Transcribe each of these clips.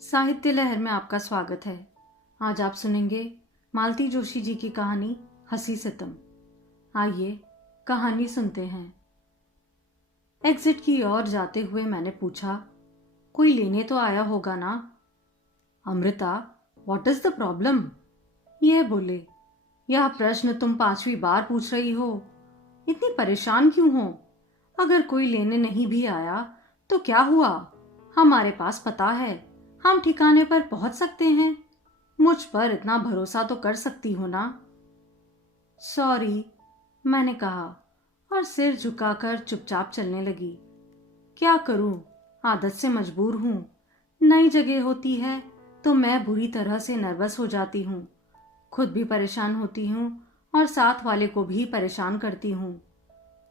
साहित्य लहर में आपका स्वागत है। आज आप सुनेंगे मालती जोशी जी की कहानी हंसी सितम। आइए कहानी सुनते हैं। एग्जिट की ओर जाते हुए मैंने पूछा, कोई लेने तो आया होगा ना? Amrita, what is the problem? यह बोले, यह प्रश्न तुम 5वीं बार पूछ रही हो। इतनी परेशान क्यों हो? अगर कोई लेने नहीं भी आया तो क्या हुआ? हमारे पास पता है, हम ठिकाने पर पहुंच सकते हैं। मुझ पर इतना भरोसा तो कर सकती हो ना? सॉरी, मैंने कहा और सिर झुकाकर चुपचाप चलने लगी। क्या करूं, आदत से मजबूर हूं। नई जगह होती है तो मैं बुरी तरह से नर्वस हो जाती हूं। खुद भी परेशान होती हूं और साथ वाले को भी परेशान करती हूं।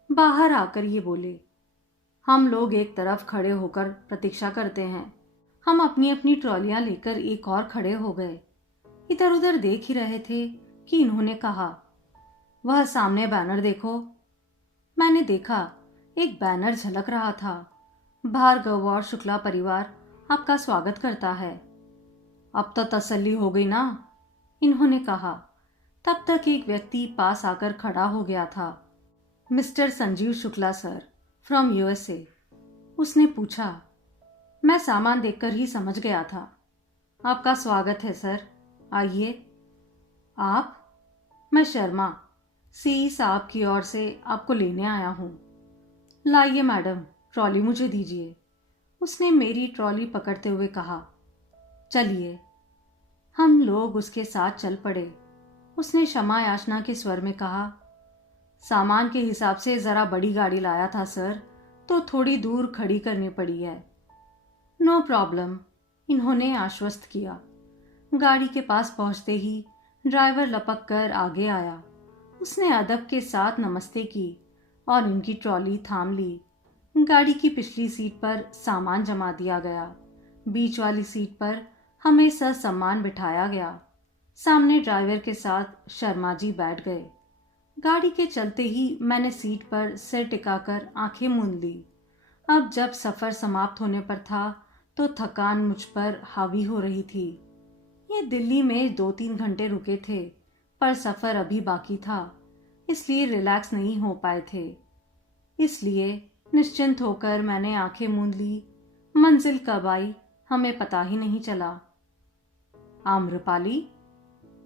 बाहर आकर ये बोले, हम लोग एक तरफ खड़े होकर प्रतीक्षा करते हैं। हम अपनी अपनी ट्रॉलियां लेकर एक और खड़े हो गए। इधर उधर देख ही रहे थे कि इन्होंने कहा, वह सामने बैनर देखो। मैंने देखा, एक बैनर झलक रहा था, भार्गव और शुक्ला परिवार आपका स्वागत करता है। अब तो तसल्ली हो गई ना? इन्होंने कहा। तब तक एक व्यक्ति पास आकर खड़ा हो गया था। Mister Sanjeev Shukla sir, from USA. उसने पूछा। मैं सामान देखकर ही समझ गया था। आपका स्वागत है सर, आइए। आप? मैं शर्मा, सीई साहब की ओर से आपको लेने आया हूं। लाइए मैडम, ट्रॉली मुझे दीजिए। उसने मेरी ट्रॉली पकड़ते हुए कहा। चलिए। हम लोग उसके साथ चल पड़े। उसने क्षमा याचना के स्वर में कहा, सामान के हिसाब से जरा बड़ी गाड़ी लाया था सर, तो थोड़ी दूर खड़ी करनी पड़ी है। नो प्रॉब्लम, इन्होंने आश्वस्त किया। गाड़ी के पास पहुंचते ही ड्राइवर लपक कर आगे आया। उसने अदब के साथ नमस्ते की और इनकी ट्रॉली थाम ली। गाड़ी की पिछली सीट पर सामान जमा दिया गया। बीच वाली सीट पर हमें ससम्मान बिठाया गया। सामने ड्राइवर के साथ शर्मा जी बैठ गए। गाड़ी के चलते ही मैंने सीट पर सिर टिकाकर आंखें मूंद ली। अब जब सफर समाप्त होने पर था तो थकान मुझ पर हावी हो रही थी। ये दिल्ली में 2-3 घंटे रुके थे, पर सफर अभी बाकी था, इसलिए रिलैक्स नहीं हो पाए थे। इसलिए निश्चिंत होकर मैंने आंखें मूंद ली। मंजिल कब आई हमें पता ही नहीं चला। आम्रपाली,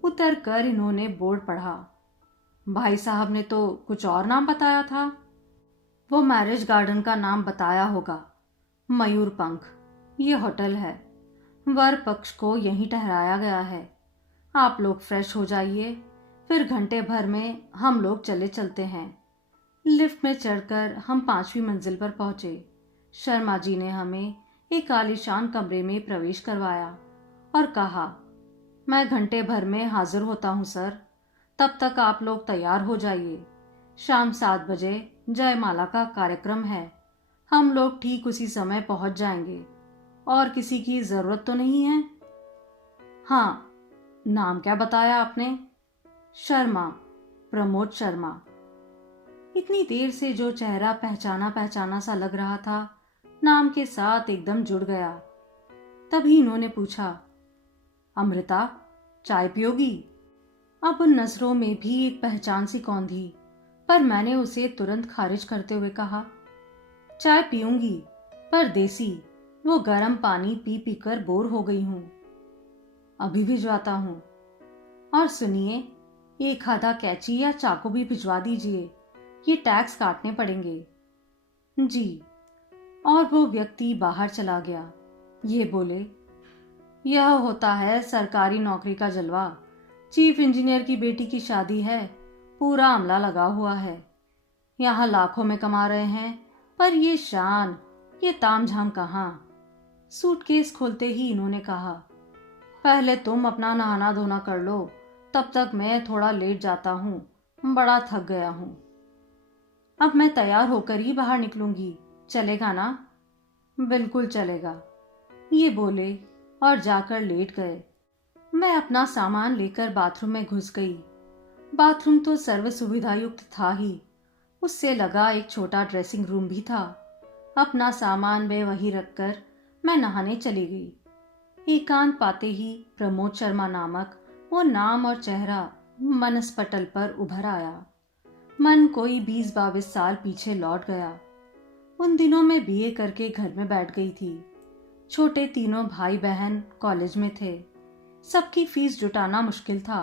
उतर कर इन्होंने बोर्ड पढ़ा। भाई साहब ने तो कुछ और नाम बताया था। वो मैरिज गार्डन का नाम बताया होगा, मयूरपंख। ये होटल है। वर पक्ष को यहीं ठहराया गया है। आप लोग फ्रेश हो जाइए, फिर घंटे भर में हम लोग चले चलते हैं। लिफ्ट में चढ़कर हम 5वीं मंजिल पर पहुंचे। शर्मा जी ने हमें एक आलीशान कमरे में प्रवेश करवाया और कहा, मैं घंटे भर में हाजिर होता हूं सर, तब तक आप लोग तैयार हो जाइए। शाम 7 बजे जयमाला का कार्यक्रम है। हम लोग ठीक उसी समय पहुंच जाएंगे। और किसी की जरूरत तो नहीं है? हाँ। नाम क्या बताया आपने? शर्मा, प्रमोद शर्मा। इतनी देर से जो चेहरा पहचाना पहचाना सा लग रहा था, नाम के साथ एकदम जुड़ गया। तभी इन्होंने पूछा, अमृता, चाय पियोगी? अब उन नजरों में भी एक पहचान सी कौंधी, पर मैंने उसे तुरंत खारिज करते हुए कहा, चाय पीऊंगी, पर देसी, वो गर्म पानी पी पी कर बोर हो गई हूं। अभी भिजवाता हूं। और सुनिए, एक आधा कैंची या चाकू भी भिजवा दीजिए, ये टैक्स काटने पड़ेंगे। जी। और वो व्यक्ति बाहर चला गया। ये बोले, यह होता है सरकारी नौकरी का जलवा। चीफ इंजीनियर की बेटी की शादी है, पूरा अमला लगा हुआ है। यहाँ लाखों में कमा रहे हैं, पर ये शान, ये तामझाम कहाँ? सूटकेस खोलते ही इन्होंने कहा, पहले तुम अपना नहाना धोना कर लो, तब तक मैं थोड़ा लेट जाता हूँ, बड़ा थक गया हूँ। अब मैं तैयार होकर ही बाहर निकलूंगी, चलेगा ना? बिल्कुल चलेगा, ये बोले और जाकर लेट गए। मैं अपना सामान लेकर बाथरूम में घुस गई। बाथरूम तो सर्व सुविधा युक्त था ही, उससे लगा एक छोटा ड्रेसिंग रूम भी था। अपना सामान वे वहीं रखकर मैं नहाने चली गई। एकांत पाते ही प्रमोद शर्मा नामक वो नाम और चेहरा मनस्पटल पर उभर आया। मन कोई 20-22 साल पीछे लौट गया। उन दिनों मैं बीए करके घर में बैठ गई थी। छोटे तीनों भाई बहन कॉलेज में थे। सबकी फीस जुटाना मुश्किल था,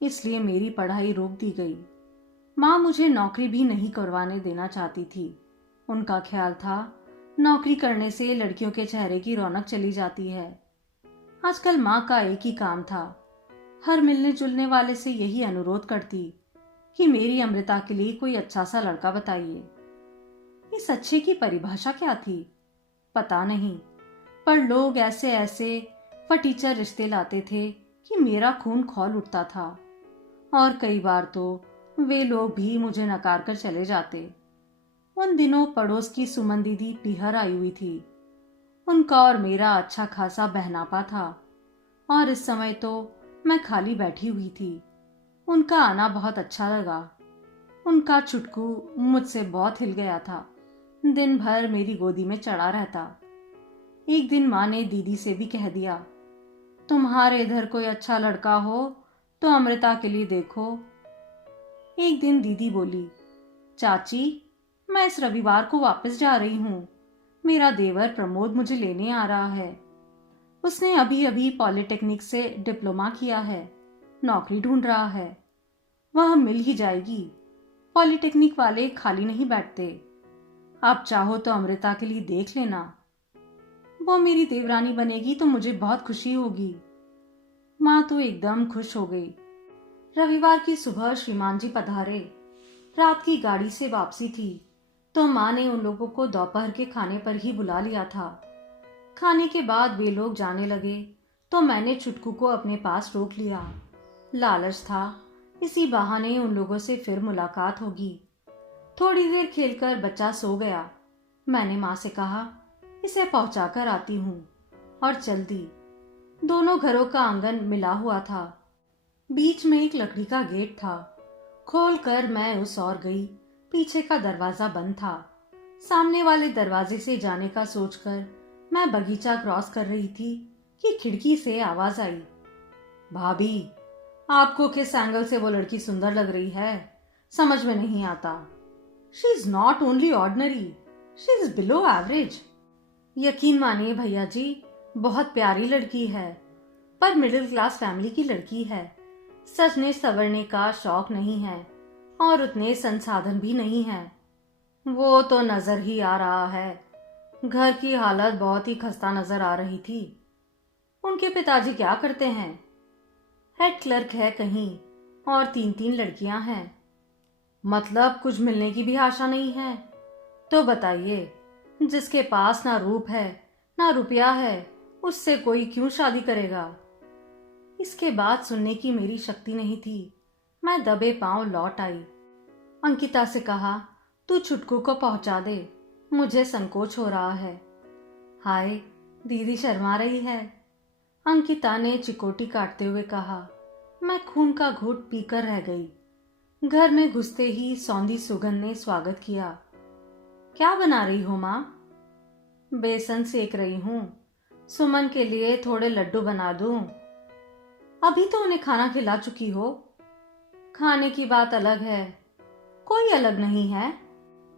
इसलिए मेरी पढ़ाई रोक दी गई। माँ मुझे नौकरी भी नहीं करवाने देना चाहती थी। उनका ख्याल था नौकरी करने से लड़कियों के चेहरे की रौनक चली जाती है। आजकल माँ का एक ही काम था, हर मिलने जुलने वाले से यही अनुरोध करती कि मेरी अमृता के लिए कोई अच्छा सा लड़का बताइए। इस अच्छे की परिभाषा क्या थी पता नहीं, पर लोग ऐसे ऐसे फटीचर रिश्ते लाते थे कि मेरा खून खौल उठता था, और कई बार तो वे लोग भी मुझे नकार कर चले जाते। उन दिनों पड़ोस की सुमन दीदी पीहर आई हुई थी। उनका और मेरा अच्छा खासा बहनापा था, और इस समय तो मैं खाली बैठी हुई थी। उनका आना बहुत अच्छा लगा। उनका चुटकू मुझसे बहुत हिल गया था। दिन भर मेरी गोदी में चढ़ा रहता। एक दिन माँ ने दीदी से भी कह दिया, तुम्हारे इधर कोई अच्छा लड़का हो तो अमृता के लिए देखो। एक दिन दीदी बोली, चाची मैं इस रविवार को वापस जा रही हूँ। मेरा देवर प्रमोद मुझे लेने आ रहा है। उसने अभी अभी पॉलिटेक्निक से डिप्लोमा किया है, नौकरी ढूंढ रहा है। वह मिल ही जाएगी, पॉलिटेक्निक वाले खाली नहीं बैठते। आप चाहो तो अमृता के लिए देख लेना। वो मेरी देवरानी बनेगी तो मुझे बहुत खुशी होगी। माँ तो एकदम खुश हो गई। रविवार की सुबह श्रीमान जी पधारे। रात की गाड़ी से वापसी थी तो माँ ने उन लोगों को दोपहर के खाने पर ही बुला लिया था। खाने के बाद वे लोग जाने लगे तो मैंने चुटकू को अपने पास रोक लिया। लालच था इसी बहाने उन लोगों से फिर मुलाकात होगी। थोड़ी देर खेलकर बच्चा सो गया। मैंने माँ से कहा, इसे पहुंचा कर आती हूँ, और चल दी। दोनों घरों का आंगन मिला हुआ था। बीच में एक लकड़ी का गेट था। खोलकर मैं उस ओर गई। पीछे का दरवाजा बंद था। सामने वाले दरवाजे से जाने का सोचकर मैं बगीचा क्रॉस कर रही थी कि खिड़की से आवाज आई, भाभी आपको किस एंगल से वो लड़की सुंदर लग रही है समझ में नहीं आता। She is not only ordinary, she is below average. यकीन मानिए भैया जी, बहुत प्यारी लड़की है, पर मिडिल क्लास फैमिली की लड़की है। सजने संवरने का शौक नहीं है और उतने संसाधन भी नहीं है। वो तो नजर ही आ रहा है। घर की हालत बहुत ही खस्ता नजर आ रही थी। उनके पिताजी क्या करते हैं? हेड क्लर्क है कहीं, और 3-3 लड़कियां हैं। मतलब कुछ मिलने की भी आशा नहीं है? तो बताइए, जिसके पास ना रूप है ना रुपया है, उससे कोई क्यों शादी करेगा? इसके बाद सुनने की मेरी शक्ति नहीं थी। मैं दबे पांव लौट आई। अंकिता से कहा, तू छुटकू को पहुंचा दे, मुझे संकोच हो रहा है। हाय, दीदी शर्मा रही है। अंकिता ने चिकोटी काटते हुए कहा। मैं खून का घूंट पीकर रह गई। घर में घुसते ही सौंधी सुगंध ने स्वागत किया। क्या बना रही हो माँ? बेसन सेक रही हूँ। सुमन के लिए थोड़े लड्डू बना दूं? अभी तो उन्हें खाना खिला चुकी हो। खाने की बात अलग है। कोई अलग नहीं है,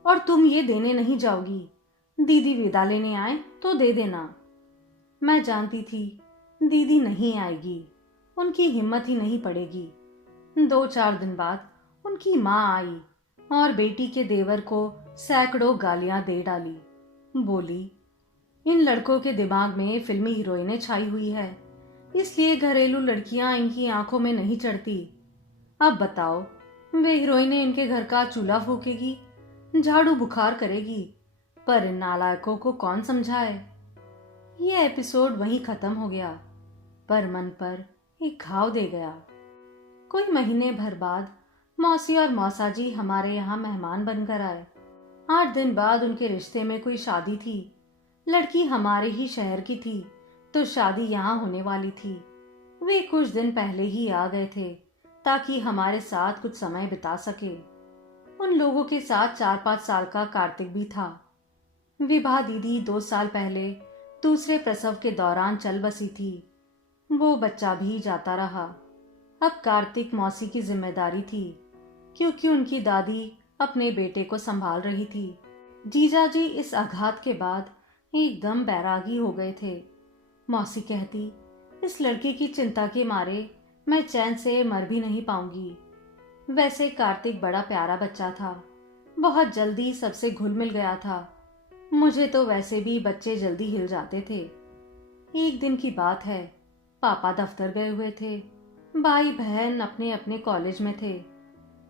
और तुम ये देने नहीं जाओगी। दीदी विदा लेने आए तो दे देना। मैं जानती थी दीदी नहीं आएगी, उनकी हिम्मत ही नहीं पड़ेगी। 2-4 दिन बाद उनकी माँ आई और बेटी के देवर को सैकड़ों गालियां दे डाली। बोली, इन लड़कों के दिमाग में फिल्मी हीरोइनें छाई हुई है, इसलिए घरेलू लड़कियां इनकी आंखों में नहीं चढ़ती। अब बताओ, वे हीरोइनें इनके घर का चूल्हा फूकेगी, झाड़ू बुखार करेगी, पर इन नालायकों को कौन समझाए? यह एपिसोड वहीं खत्म हो गया, पर मन पर एक घाव दे गया। कोई महीने भर बाद मौसी और मौसा जी हमारे यहाँ मेहमान बनकर आए। 8 दिन बाद उनके रिश्ते में कोई शादी थी। लड़की हमारे ही शहर की थी, तो शादी यहाँ होने वाली थी। वे कुछ दिन पहले ही आ गए थे ताकि हमारे साथ कुछ समय बिता सके। उन लोगों के साथ 4-5 साल का कार्तिक भी था। विभा दीदी 2 साल पहले दूसरे प्रसव के दौरान चल बसी थी। वो बच्चा भी जाता रहा। अब कार्तिक मौसी की जिम्मेदारी थी, क्योंकि उनकी दादी अपने बेटे को संभाल रही थी। जीजाजी इस आघात के बाद एकदम बैरागी हो गए थे। मौसी कहती, इस लड़के की चिंता के मारे मैं चैन से मर भी नहीं पाऊंगी। वैसे कार्तिक बड़ा प्यारा बच्चा था, बहुत जल्दी सबसे घुल मिल गया था। मुझे तो वैसे भी बच्चे जल्दी हिल जाते थे। एक दिन की बात है, पापा दफ्तर गए हुए थे, भाई बहन अपने अपने कॉलेज में थे।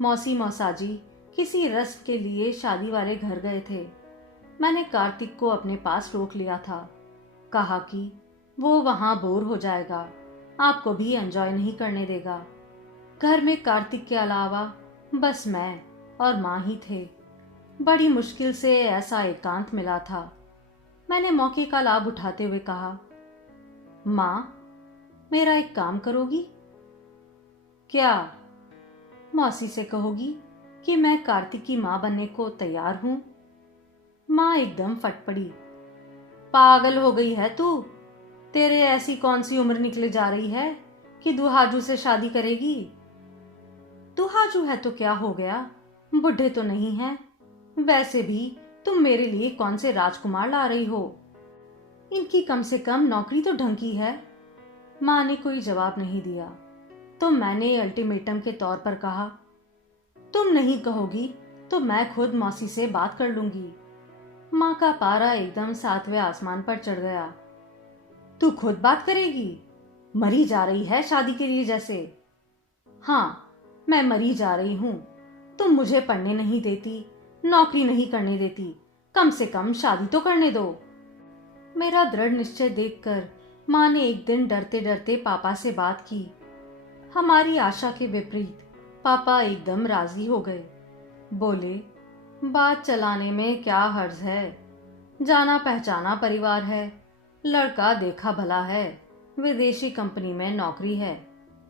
मौसी मौसाजी किसी रस्म के लिए शादी वाले घर गए थे। मैंने कार्तिक को अपने पास रोक लिया था। कहा कि वो वहां बोर हो जाएगा, आपको भी एंजॉय नहीं करने देगा। घर में कार्तिक के अलावा बस मैं और माँ ही थे। बड़ी मुश्किल से ऐसा एकांत मिला था। मैंने मौके का लाभ उठाते हुए कहा, माँ, मेरा एक काम करोगी? क्या? मौसी से कहोगी कि मैं कार्तिक की माँ बनने को तैयार हूं। माँ एकदम फट पड़ी, पागल हो गई है तू? तेरे ऐसी कौन सी उम्र निकले जा रही है कि दुहाजू से शादी करेगी? दुहाजू है तो क्या हो गया, बुढ़े तो नहीं है। वैसे भी तुम मेरे लिए कौन से राजकुमार ला रही हो? इनकी कम से कम नौकरी तो ढंग की है। माँ ने कोई जवाब नहीं दिया, तो मैंने अल्टीमेटम के तौर पर कहा, तुम नहीं कहोगी तो मैं खुद मौसी से बात कर लूंगी। माँ का पारा एकदम सातवें आसमान पर चढ़ गया। तू खुद बात करेगी? मरी जा रही है शादी के लिए जैसे। हाँ, मैं मरी जा रही हूं। तुम मुझे पढ़ने नहीं देती, नौकरी नहीं करने देती, कम से कम शादी तो करने दो। मेरा दृढ़ निश्चय देखकर माँ ने एक दिन डरते डरते पापा से बात की। हमारी आशा के विपरीत पापा एकदम राजी हो गए। बोले, बात चलाने में क्या हर्ज है, जाना पहचाना परिवार है, लड़का देखा भला है, विदेशी कंपनी में नौकरी है,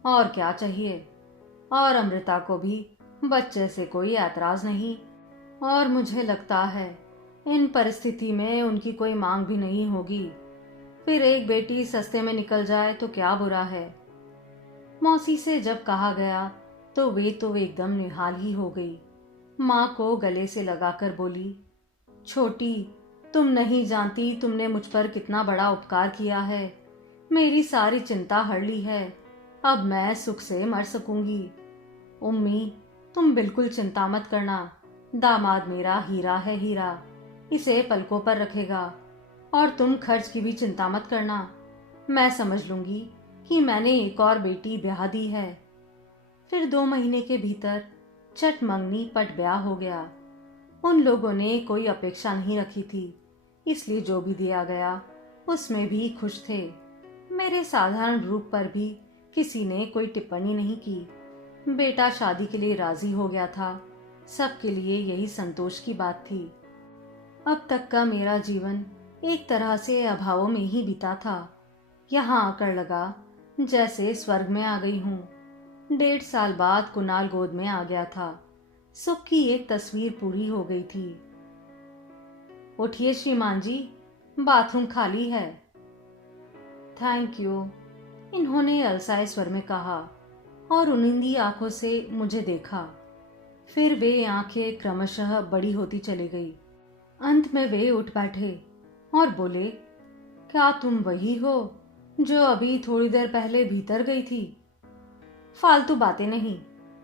और क्या चाहिए। और अमृता को भी बच्चे से कोई ऐतराज नहीं, और मुझे लगता है इन परिस्थिति में उनकी कोई मांग भी नहीं होगी। फिर एक बेटी सस्ते में निकल जाए तो क्या बुरा है। मौसी से जब कहा गया तो वे एकदम निहाल ही हो गई। माँ को गले से लगाकर बोली, छोटी, तुम नहीं जानती तुमने मुझ पर कितना बड़ा उपकार किया है। मेरी सारी चिंता हर ली है, अब मैं सुख से मर सकूंगी। उम्मी, तुम बिल्कुल चिंता मत करना, दामाद मेरा हीरा है, हीरा, इसे पलकों पर रखेगा। और तुम खर्च की भी चिंता मत करना, मैं समझ लूंगी कि मैंने एक और बेटी ब्याह दी है। फिर 2 महीने के भीतर चट मंगनी पट ब्याह हो गया। उन लोगों ने कोई अपेक्षा नहीं रखी थी, इसलिए जो भी दिया गया उसमें भी खुश थे। मेरे साधारण रूप पर भी किसी ने कोई टिप्पणी नहीं की। बेटा शादी के लिए राजी हो गया था, सबके लिए यही संतोष की बात थी। अब तक का मेरा जीवन एक तरह से अभावों में ही बीता था। यहाँ आकर लगा जैसे स्वर्ग में आ गई हूँ। 1.5 साल बाद कुणाल गोद में आ गया था। सुख की एक तस्वीर पूरी हो गई थी। उठिए श्रीमान जी, बाथरूम खाली है। थैंक यू, इन्होंने अलसाए स्वर में कहा और उनिंदी आंखों से मुझे देखा। फिर वे आंखें क्रमशः बड़ी होती चली गई। अंत में वे उठ बैठे और बोले, क्या तुम वही हो जो अभी थोड़ी देर पहले भीतर गई थी? फालतू बातें नहीं,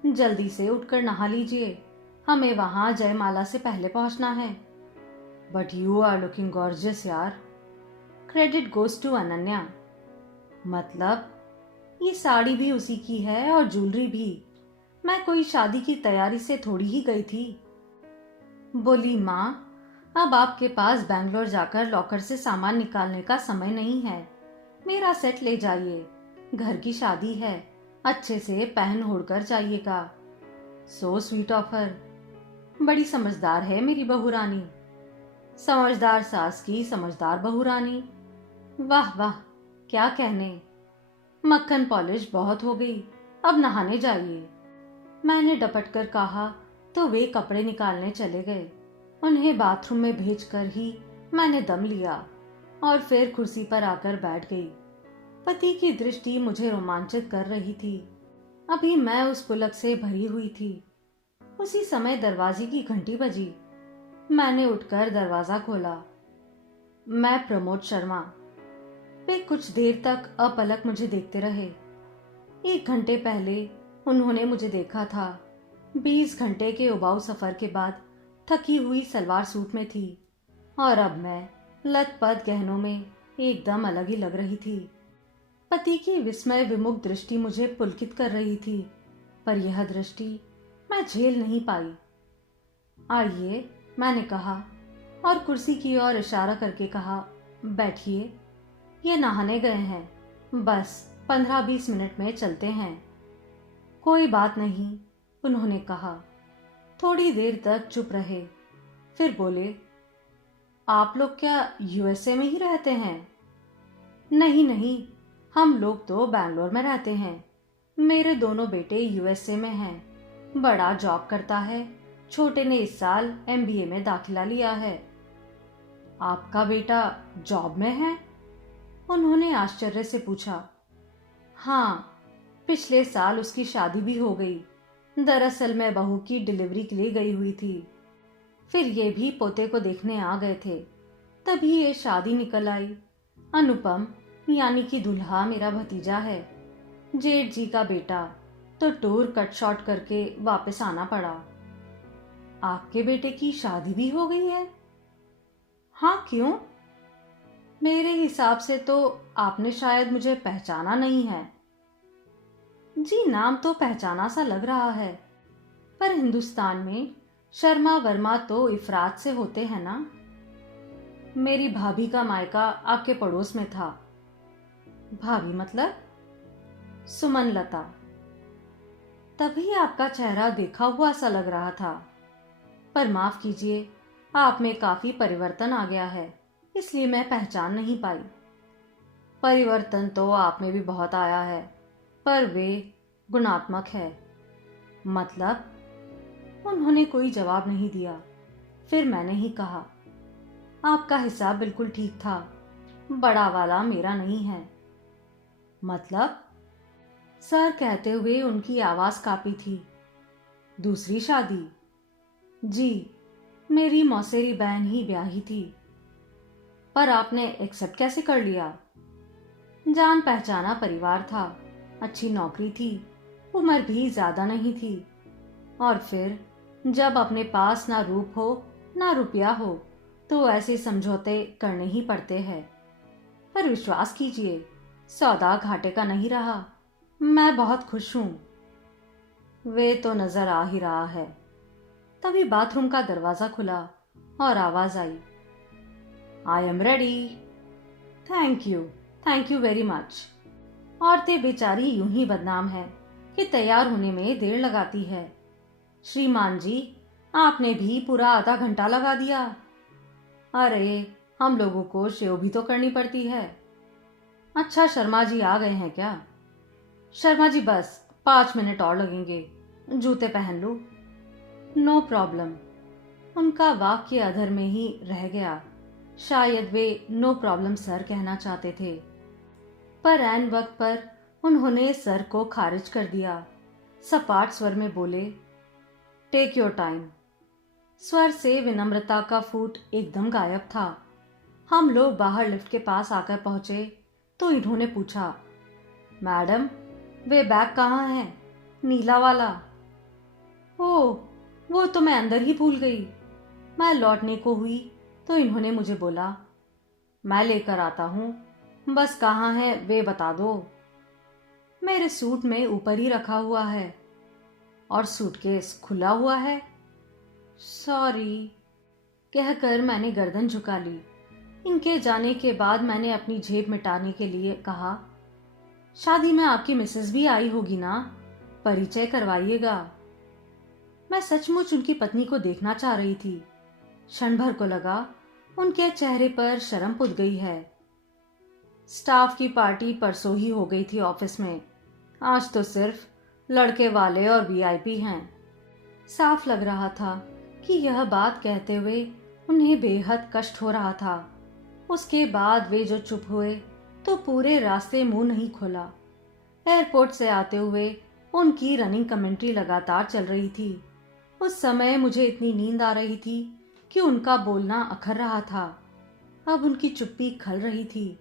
जल्दी से उठकर नहा लीजिए, हमें वहां जयमाला से पहले पहुंचना है। But you are looking gorgeous यार। Credit goes to Ananya. मतलब ये साड़ी भी उसी की है और ज्वेलरी भी। मैं कोई शादी की तैयारी से थोड़ी ही गई थी। बोली, माँ, अब आपके पास बैंगलोर जाकर लॉकर से सामान निकालने का समय नहीं है। मेरा सेट ले जाइए, घर की शादी है, अच्छे से पहन ओढ़ कर जाइएगा। So sweet offer. बड़ी समझदार है मेरी बहू रानी। समझदार सास की समझदार बहू रानी। वाह वाह, क्या कहने। मक्खन पॉलिश बहुत हो गई, अब नहाने जाइए। मैंने डपट कर कहा तो वे कपड़े निकालने चले गए। उन्हें बाथरूम में भेजकर ही मैंने दम लिया। और फिर कुर्सी पर आकर बैठ गई। पति की दृष्टि मुझे रोमांचित कर रही थी। अभी मैं उस पुलक से भरी हुई थी। उसी समय दरवाजे की घंटी बजी। मैंने उठकर दरवाजा खोला। मैं प्रमोद शर्मा। वे कुछ देर तक अपलक मुझे देखते रहे। 1 घंटे पहले उन्होंने मुझे देखा था। 20 घंटे के उबाऊ सफर के बाद थकी हुई सलवार सूट में थी और अब मैं लथपथ गहनों में एकदम अलग ही लग रही थी। पति की विस्मय विमुख दृष्टि मुझे पुलकित कर रही थी, पर यह दृष्टि मैं झेल नहीं पाई। आइए, मैंने कहा और कुर्सी की ओर इशारा करके कहा, बैठिए। ये नहाने गए हैं, बस 15-20 मिनट में चलते हैं। कोई बात नहीं, उन्होंने कहा। थोड़ी देर तक चुप रहे, फिर बोले, आप लोग क्या यूएसए में ही रहते हैं? नहीं नहीं, हम लोग तो बैंगलोर में रहते हैं। मेरे दोनों बेटे यूएसए में हैं। बड़ा जॉब करता है, छोटे ने इस साल एमबीए में दाखिला लिया है। आपका बेटा जॉब में है? उन्होंने आश्चर्य से पूछा। हाँ, पिछले साल उसकी शादी भी हो गई। दरअसल मैं बहू की डिलीवरी के लिए गई हुई थी। फिर ये भी पोते को देखने आ गए थे, तभी ये शादी निकल आई। अनुपम यानी कि दुल्हा मेरा भतीजा है, जेठ जी का बेटा, तो टूर कट शॉर्ट करके वापस आना पड़ा। आपके बेटे की शादी भी हो गई है? हाँ, क्यों? मेरे हिसाब से तो आपने शायद मुझे पहचाना नहीं है। जी, नाम तो पहचाना सा लग रहा है, पर हिंदुस्तान में शर्मा वर्मा तो इफरात से होते हैं ना। मेरी भाभी का मायका आपके पड़ोस में था। भाभी मतलब? सुमनलता। तभी आपका चेहरा देखा हुआ सा लग रहा था, पर माफ कीजिए, आप में काफी परिवर्तन आ गया है, इसलिए मैं पहचान नहीं पाई। परिवर्तन तो आप में भी बहुत आया है, पर वे गुणात्मक है। मतलब? उन्होंने कोई जवाब नहीं दिया। फिर मैंने ही कहा, आपका हिसाब बिल्कुल ठीक था, बड़ा वाला मेरा नहीं है। मतलब? सर कहते हुए उनकी आवाज कांपी थी। दूसरी शादी? जी, मेरी मौसेरी बहन ही ब्याही थी। पर आपने एक्सेप्ट कैसे कर लिया? जान पहचाना परिवार था, अच्छी नौकरी थी, उम्र भी ज्यादा नहीं थी, और फिर जब अपने पास ना रूप हो ना रुपया हो तो ऐसे समझौते करने ही पड़ते हैं। पर विश्वास कीजिए, सौदा घाटे का नहीं रहा। मैं बहुत खुश हूं। वे तो नजर आ ही रहा है। तभी बाथरूम का दरवाजा खुला और आवाज आई, I am ready. Thank you very much. औरतें बेचारी यूं ही बदनाम है कि तैयार होने में देर लगाती है। श्रीमान जी, आपने भी पूरा आधा घंटा लगा दिया। अरे, हम लोगों को शेव भी तो करनी पड़ती है। अच्छा, शर्मा जी आ गए हैं क्या? शर्मा जी, बस 5 मिनट और लगेंगे, जूते पहन लो। No problem. उनका वाक्य अधर में ही रह गया। शायद वे नो प्रॉब्लम सर कहना चाहते थे, पर ऐन वक्त पर उन्होंने सर को खारिज कर दिया। सपाट स्वर में बोले, टेक योर टाइम। स्वर से विनम्रता का फूट एकदम गायब था। हम लोग बाहर लिफ्ट के पास आकर पहुंचे तो इन्होंने पूछा, मैडम, वे बैग कहाँ है, नीला वाला? ओह, वो तो मैं अंदर ही भूल गई। मैं लौटने को हुई तो इन्होंने मुझे बोला, मैं लेकर आता हूँ, बस कहाँ है वे बता दो। मेरे सूट में ऊपर ही रखा हुआ है, और सूटकेस खुला हुआ है। सॉरी, कहकर मैंने गर्दन झुका ली। इनके जाने के बाद मैंने अपनी जेब मिटाने के लिए कहा, शादी में आपकी मिसेस भी आई होगी ना, परिचय करवाइएगा। मैं सचमुच उनकी पत्नी को देखना चाह रही थी। क्षण भर को लगा उनके चेहरे पर शर्म पुत गई है। स्टाफ की पार्टी परसों ही हो गई थी ऑफिस में, आज तो सिर्फ लड़के वाले और वीआईपी हैं। साफ लग रहा था कि यह बात कहते हुए उन्हें बेहद कष्ट हो रहा था। उसके बाद वे जो चुप हुए तो पूरे रास्ते मुंह नहीं खोला। एयरपोर्ट से आते हुए उनकी रनिंग कमेंट्री लगातार चल रही थी। उस समय मुझे इतनी नींद आ रही थी कि उनका बोलना अखर रहा था। अब उनकी चुप्पी खल रही थी।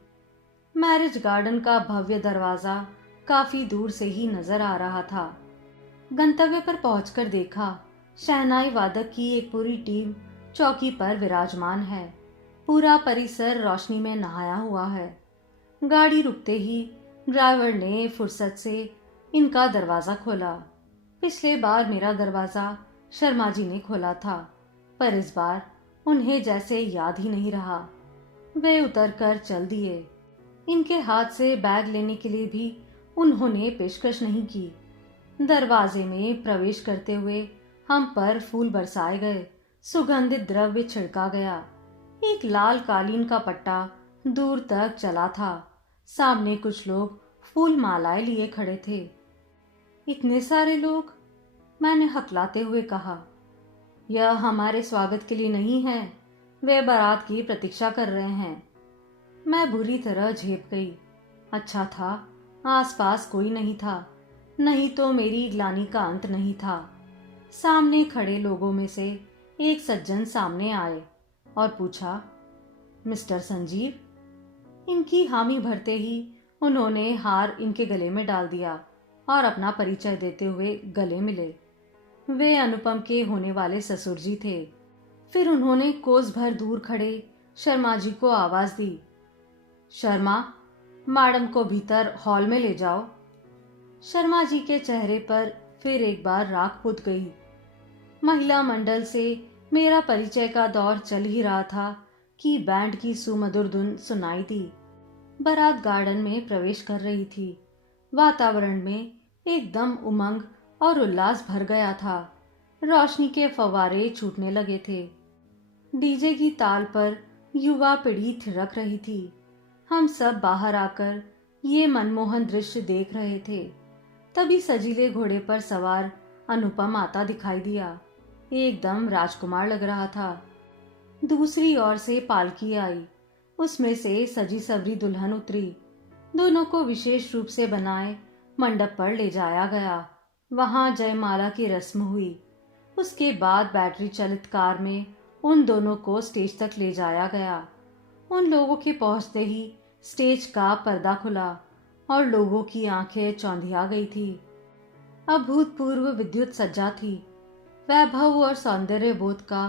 मैरिज गार्डन का भव्य दरवाजा काफी दूर से ही नजर आ रहा था। गंतव्य पर पहुंचकर देखा, शहनाई वादक की एक पूरी टीम चौकी पर विराजमान है। पूरा परिसर रोशनी में नहाया हुआ है। गाड़ी रुकते ही ड्राइवर ने फुर्सत से इनका दरवाजा खोला। पिछले बार मेरा दरवाजा शर्मा जी ने खोला था, पर इस बार उन्हें जैसे याद ही नहीं रहा। वे उतरकर चल दिए। इनके हाथ से बैग लेने के लिए भी उन्होंने पेशकश नहीं की। दरवाजे में प्रवेश करते हुए हम पर फूल बरसाए गए, सुगंधित द्रव्य छिड़का गया। एक लाल कालीन का पट्टा दूर तक चला था। सामने कुछ लोग फूल मालाएं लिए खड़े थे। इतने सारे लोग, मैंने हकलाते हुए कहा। यह हमारे स्वागत के लिए नहीं है, वे बारात की प्रतीक्षा कर रहे हैं। मैं बुरी तरह झेप गई। अच्छा था आसपास कोई नहीं था, नहीं तो मेरी ग्लानि का अंत नहीं था। सामने खड़े लोगों में से एक सज्जन सामने आए और पूछा, मिस्टर संजीव? इनकी हामी भरते ही उन्होंने हार इनके गले में डाल दिया और अपना परिचय देते हुए गले मिले। वे अनुपम के होने वाले ससुर जी थे। फिर उन्होंने कोस भर दूर खड़े शर्मा जी को आवाज दी, शर्मा, मैडम को भीतर हॉल में ले जाओ। शर्मा जी के चेहरे पर फिर एक बार राख पुत गई। महिला मंडल से मेरा परिचय का दौर चल ही रहा था कि बैंड की सुमधुर धुन सुनाई दी। बारात गार्डन में प्रवेश कर रही थी। वातावरण में एकदम उमंग और उल्लास भर गया था। रोशनी के फव्वारे छूटने लगे थे। डीजे की ताल पर युवा पीढ़ी थिरक रही थी। हम सब बाहर आकर ये मनमोहन दृश्य देख रहे थे। तभी सजीले घोड़े पर सवार अनुपम आता दिखाई दिया। एकदम राजकुमार लग रहा था। दूसरी ओर से पालकी आई, उसमें से सजी सवरी दुल्हन उतरी। दोनों को विशेष रूप से बनाए मंडप पर ले जाया गया। वहां जयमाला की रस्म हुई। उसके बाद बैटरी चलित कार में उन दोनों को स्टेज तक ले जाया गया। उन लोगों के पहुंचते ही स्टेज का पर्दा खुला और लोगों की आंखें चौंधिया गई थी। अभूतपूर्व विद्युत सज्जा थी। वैभव और सौंदर्य बोध का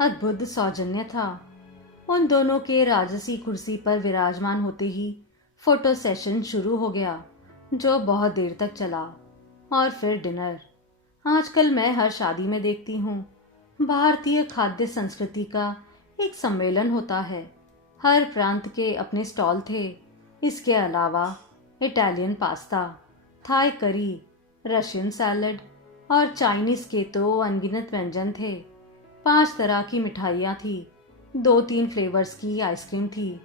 अद्भुत सौजन्य था। उन दोनों के राजसी कुर्सी पर विराजमान होते ही फोटो सेशन शुरू हो गया, जो बहुत देर तक चला। और फिर डिनर। आजकल मैं हर शादी में देखती हूँ, भारतीय खाद्य संस्कृति का एक सम्मेलन होता है। हर प्रांत के अपने स्टॉल थे। इसके अलावा Italian pasta, Thai curry, Russian salad और चाइनीज के तो अनगिनत व्यंजन थे। 5 तरह की मिठाइयाँ थी। 2-3 फ्लेवर्स की आइसक्रीम थी।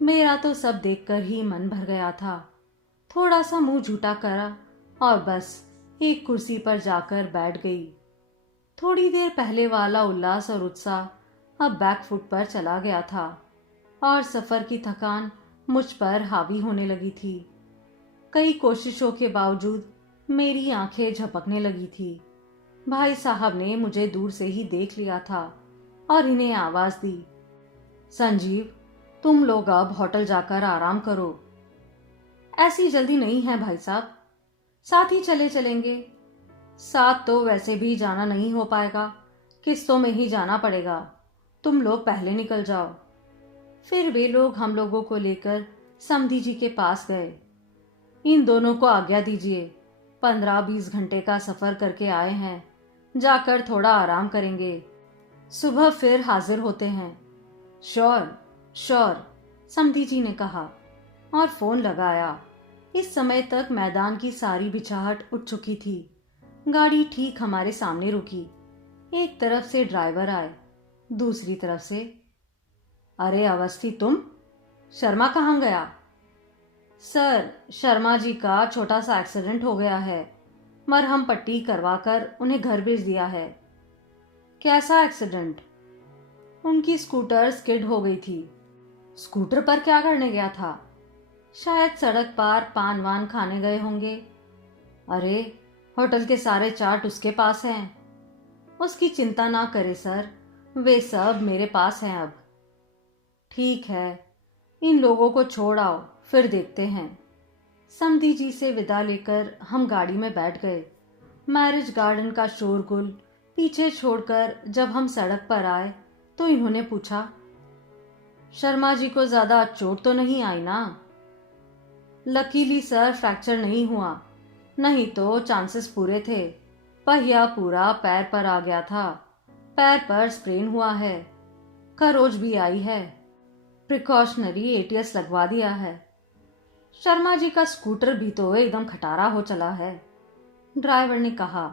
मेरा तो सब देखकर ही मन भर गया था। थोड़ा सा मुंह झूठा करा और बस एक कुर्सी पर जाकर बैठ गई। थोड़ी देर पहले वाला उल्लास और उत्साह अब बैक फुट पर चला गया था और सफर की थकान मुझ पर हावी होने लगी थी। कई कोशिशों के बावजूद मेरी आंखें झपकने लगी थी। भाई साहब ने मुझे दूर से ही देख लिया था और इन्हें आवाज दी, संजीव, तुम लोग अब होटल जाकर आराम करो। ऐसी जल्दी नहीं है भाई साहब, साथ ही चलेंगे। साथ तो वैसे भी जाना नहीं हो पाएगा, किस्तों में ही जाना पड़ेगा। तुम लोग पहले निकल जाओ। फिर वे लोग हम लोगों को लेकर समधी जी के पास गए। इन दोनों को आज्ञा दीजिए, 15-20 घंटे का सफर करके आए हैं, जाकर थोड़ा आराम करेंगे, सुबह फिर हाजिर होते हैं। श्योर श्योर, समधी जी ने कहा और फोन लगाया। इस समय तक मैदान की सारी बिछाहट उठ चुकी थी। गाड़ी ठीक हमारे सामने रुकी। एक तरफ से ड्राइवर आए, दूसरी तरफ से, अरे अवस्थी तुम, शर्मा कहाँ गया? सर, शर्मा जी का छोटा सा एक्सीडेंट हो गया है, मरहम पट्टी करवाकर उन्हें घर भेज दिया है। कैसा एक्सीडेंट? उनकी स्कूटर स्किड हो गई थी। स्कूटर पर क्या करने गया था? शायद सड़क पार पान वान खाने गए होंगे। अरे, होटल के सारे चार्ट उसके पास हैं। उसकी चिंता ना करे सर, वे सब मेरे पास हैं अब। ठीक है, इन लोगों को छोड़ आओ, फिर देखते हैं। समधी जी से विदा लेकर हम गाड़ी में बैठ गए। मैरिज गार्डन का शोरगुल पीछे छोड़कर जब हम सड़क पर आए तो इन्होंने पूछा, शर्मा जी को ज्यादा चोट तो नहीं आई ना? लकीली सर फ्रैक्चर नहीं हुआ, नहीं तो चांसेस पूरे थे। पहिया पूरा पैर पर आ गया था, पैर पर स्प्रेन हुआ है, खरोच भी आई है, प्रिकॉशनरी एटीएस लगवा दिया है। शर्मा जी का स्कूटर भी तो एकदम खटारा हो चला है। ड्राइवर ने कहा,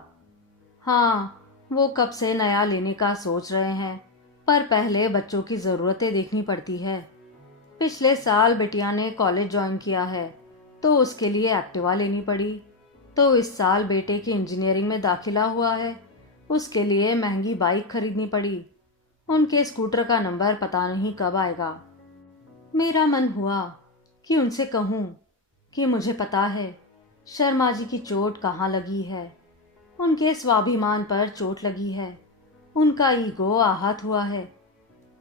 हाँ, वो कब से नया लेने का सोच रहे हैं, पर पहले बच्चों की ज़रूरतें देखनी पड़ती है। पिछले साल बिटिया ने कॉलेज ज्वाइन किया है तो उसके लिए एक्टिवा लेनी पड़ी, तो इस साल बेटे की इंजीनियरिंग में दाखिला हुआ है, उसके लिए महंगी बाइक खरीदनी पड़ी। उनके स्कूटर का नंबर पता नहीं कब आएगा। मेरा मन हुआ कि उनसे कहूँ कि मुझे पता है शर्मा जी की चोट कहाँ लगी है। उनके स्वाभिमान पर चोट लगी है, उनका ईगो आहत हुआ है।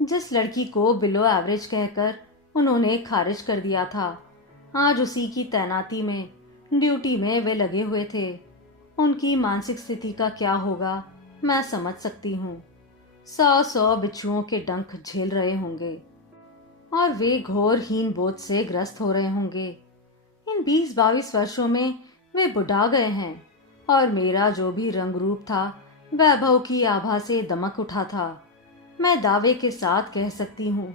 जिस लड़की को बिलो एवरेज कहकर उन्होंने खारिज कर दिया था, आज उसी की तैनाती में ड्यूटी में वे लगे हुए थे। उनकी मानसिक स्थिति का क्या होगा मैं समझ सकती हूँ। 100 बिच्छुओं के डंक झेल रहे होंगे और वे घोर हीन बोध से ग्रस्त हो रहे होंगे। इन 20-22 वर्षों में वे बुढ़ा गए हैं और मेरा जो भी रंग रूप था वैभव की आभा से दमक उठा था। मैं दावे के साथ कह सकती हूँ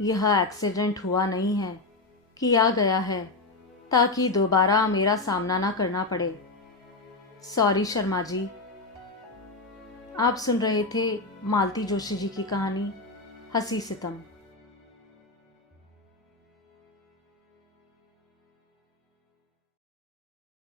यह एक्सीडेंट हुआ नहीं है, किया गया है ताकि दोबारा मेरा सामना ना करना पड़े। सॉरी शर्मा जी। आप सुन रहे थे मालती जोशी जी की कहानी हंसी सितम।